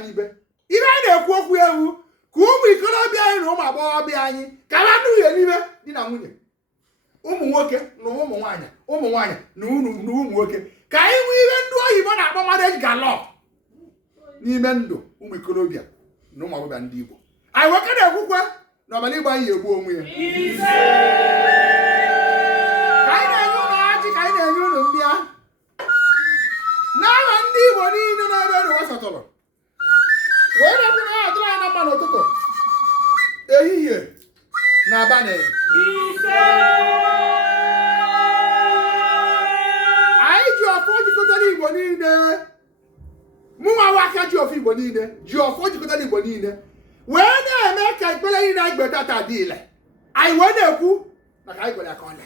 anyị ibe ibe anyị na-ekwu okwu ewu ka ụmụ ikorobịa anyị na ụmụ agbọghọbịa anyị ka ha nụhie n'ime di na nwunye ụmụ nwoke na ụmụ nwaanyị na ụmụ nwoke ka anyị nwee ihe ndị oyibo na-akpọ marriage galop n'ime ndụ ụmụ ikorobịa na ụmụ agbọghọbịa ndị Igbo anyị nwoke na-ekwukwe na ọbara Igbo anyị egbu onwe ya ka anyị na-enye ụlọ achị ka anyị na-enye ụlọ ndị a n'aha ndị Igbo niile na-ebe elu wasatọrọ wee na-ekwu na ya dịrị anyị na mma n'ụtụtụ ehihie na abalị anyị ji ọfọ jikọtara Igbo niile mụnwa aka ji ọfọ Igbo niile ji ọfọ jikọtara Igbo niile wee na-eme ka ikpere niile anyị gbe tata dị ile anyị wee na-ekwu maka anyị gwere aka ọla